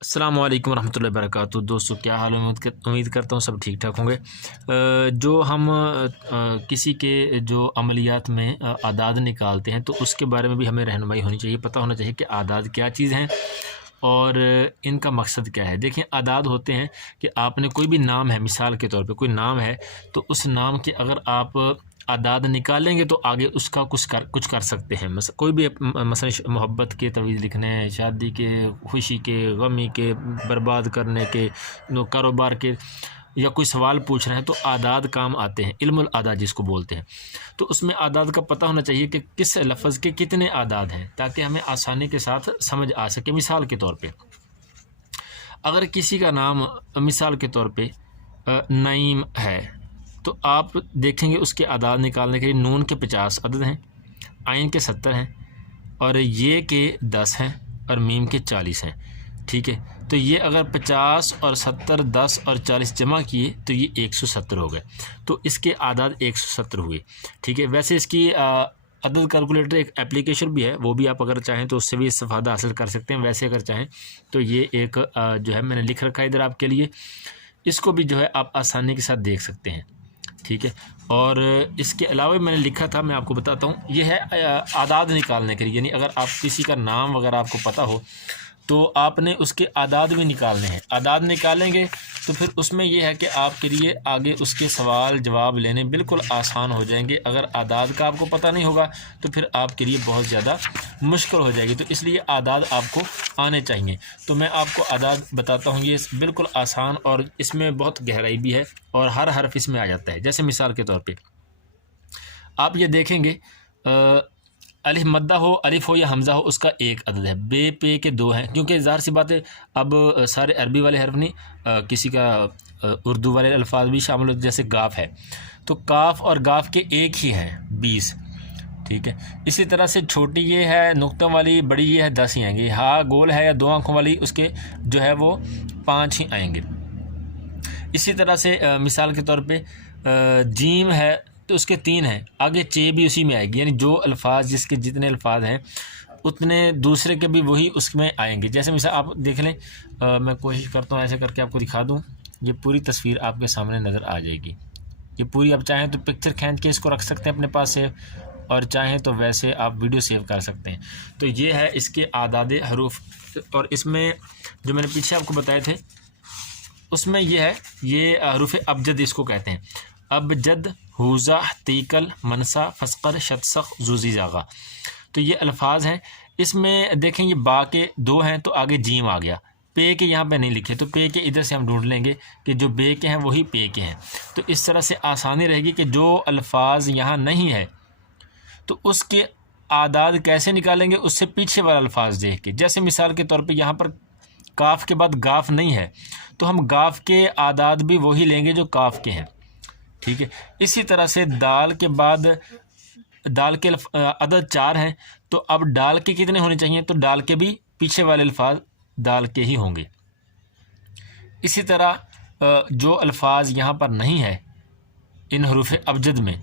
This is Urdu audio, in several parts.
السلام علیکم ورحمۃ اللہ وبرکاتہ۔ دوستو کیا حال ہے؟ امید کرتا ہوں سب ٹھیک ٹھاک ہوں گے۔ جو ہم کسی کے جو عملیات میں اعداد نکالتے ہیں تو اس کے بارے میں بھی ہمیں رہنمائی ہونی چاہیے، پتہ ہونا چاہیے کہ اعداد کیا چیز ہیں اور ان کا مقصد کیا ہے۔ دیکھیں، اعداد ہوتے ہیں کہ آپ نے کوئی بھی نام ہے، مثال کے طور پہ کوئی نام ہے تو اس نام کے اگر آپ اعداد نکالیں گے تو آگے اس کا کچھ کر سکتے ہیں۔ کوئی بھی مثلا محبت کے طویل لکھنے، شادی کے، خوشی کے، غمی کے، برباد کرنے کے، کاروبار کے، یا کوئی سوال پوچھ رہے ہیں تو اعداد کام آتے ہیں، علم الاعداد جس کو بولتے ہیں۔ تو اس میں اعداد کا پتہ ہونا چاہیے کہ کس لفظ کے کتنے اعداد ہیں تاکہ ہمیں آسانی کے ساتھ سمجھ آ سکے۔ مثال کے طور پہ اگر کسی کا نام مثال کے طور پہ نعیم ہے تو آپ دیکھیں گے اس کے اعداد نکالنے کے لیے نون کے 50 عدد ہیں، عین کے 70 ہیں، اور یہ کے 10 ہیں، اور میم کے 40 ہیں۔ ٹھیک ہے، تو یہ اگر 50 اور 70 10 اور 40 جمع کیے تو یہ 170 ہو گئے، تو اس کے اعداد 170 ہوئے۔ ٹھیک ہے، ویسے اس کی عدد کیلکولیٹر ایک اپلیکیشن بھی ہے، وہ بھی آپ اگر چاہیں تو اس سے بھی استفادہ حاصل کر سکتے ہیں۔ ویسے اگر چاہیں تو یہ ایک جو ہے میں نے لکھ رکھا ہے ادھر آپ کے لیے، اس کو بھی جو ہے آپ آسانی کے ساتھ دیکھ سکتے ہیں۔ ٹھیک ہے، اور اس کے علاوہ میں نے لکھا تھا، میں آپ کو بتاتا ہوں، یہ ہے اعداد نکالنے کے لیے، یعنی اگر آپ کسی کا نام وغیرہ آپ کو پتہ ہو تو آپ نے اس کے اعداد بھی نکالنے ہیں۔ اعداد نکالیں گے تو پھر اس میں یہ ہے کہ آپ کے لیے آگے اس کے سوال جواب لینے بالکل آسان ہو جائیں گے۔ اگر اعداد کا آپ کو پتہ نہیں ہوگا تو پھر آپ کے لیے بہت زیادہ مشکل ہو جائے گی، تو اس لیے اعداد آپ کو آنے چاہیے۔ تو میں آپ کو اعداد بتاتا ہوں، یہ بالکل آسان اور اس میں بہت گہرائی بھی ہے اور ہر حرف اس میں آ جاتا ہے۔ جیسے مثال کے طور پہ آپ یہ دیکھیں گے، الف مدہ ہو، الف ہو یا حمزہ ہو، اس کا ایک عدد ہے، بے پے کے 2 ہیں، کیونکہ ظاہر سی بات ہے اب سارے عربی والے حرف نہیں، کسی کا اردو والے الفاظ بھی شامل ہوتے، جیسے گاف ہے تو کاف اور گاف کے ایک ہی ہیں 20۔ ٹھیک ہے، اسی طرح سے چھوٹی یہ ہے نقطوں والی، بڑی یہ ہے 10 ہی آئیں گے۔ ہاں گول ہے یا 2 آنکھوں والی، اس کے جو ہے وہ 5 ہی آئیں گے۔ اسی طرح سے مثال کے طور پہ جیم ہے تو اس کے 3 ہیں، آگے چے بھی اسی میں آئے گی، یعنی جو الفاظ جس کے جتنے الفاظ ہیں اتنے دوسرے کے بھی وہی اس میں آئیں گے۔ جیسے مثال آپ دیکھ لیں، میں کوشش کرتا ہوں ایسے کر کے آپ کو دکھا دوں، یہ پوری تصویر آپ کے سامنے نظر آ جائے گی۔ یہ پوری آپ چاہیں تو پکچر کھینچ کے اس کو رکھ سکتے ہیں اپنے پاس سے، اور چاہیں تو ویسے آپ ویڈیو سیو کر سکتے ہیں۔ تو یہ ہے اس کے اعداد حروف، اور اس میں جو میں نے پیچھے آپ کو بتائے تھے اس میں یہ ہے، یہ حروف ابجد اس کو کہتے ہیں، ابجد، ہوزہ، تیکل، منسا، فسقر، شتسق، زوزی زاغا، تو یہ الفاظ ہیں۔ اس میں دیکھیں یہ با کے 2 ہیں تو آگے جیم آ گیا، پے کے یہاں پہ نہیں لکھے تو پے کے ادھر سے ہم ڈھونڈ لیں گے کہ جو بے کے ہیں وہی پے کے ہیں، تو اس طرح سے آسانی رہے گی کہ جو الفاظ یہاں نہیں ہے تو اس کے اعداد کیسے نکالیں گے، اس سے پیچھے والا الفاظ دیکھ کے۔ جیسے مثال کے طور پہ یہاں پر کاف کے بعد گاف نہیں ہے تو ہم گاف کے اعداد بھی وہی لیں گے جو کاف کے ہیں۔ ٹھیک ہے، اسی طرح سے دال کے بعد دال کے عدد 4 ہیں تو اب ڈال کے کتنے ہونے چاہیے، تو ڈال کے بھی پیچھے والے الفاظ دال کے ہی ہوں گے۔ اسی طرح جو الفاظ یہاں پر نہیں ہے ان حروف ابجد میں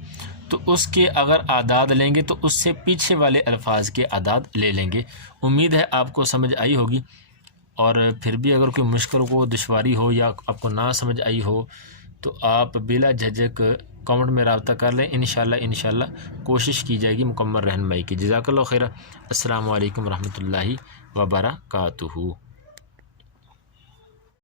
تو اس کے اگر اعداد لیں گے تو اس سے پیچھے والے الفاظ کے اعداد لے لیں گے۔ امید ہے آپ کو سمجھ آئی ہوگی، اور پھر بھی اگر کوئی مشکل کو دشواری ہو یا آپ کو نہ سمجھ آئی ہو تو آپ بلا جھجک کامنٹ میں رابطہ کر لیں، انشاءاللہ کوشش کی جائے گی مکمل رہنمائی کی۔ جزاک اللہ خیر۔ السلام علیکم ورحمۃ اللہ وبرکاتہ۔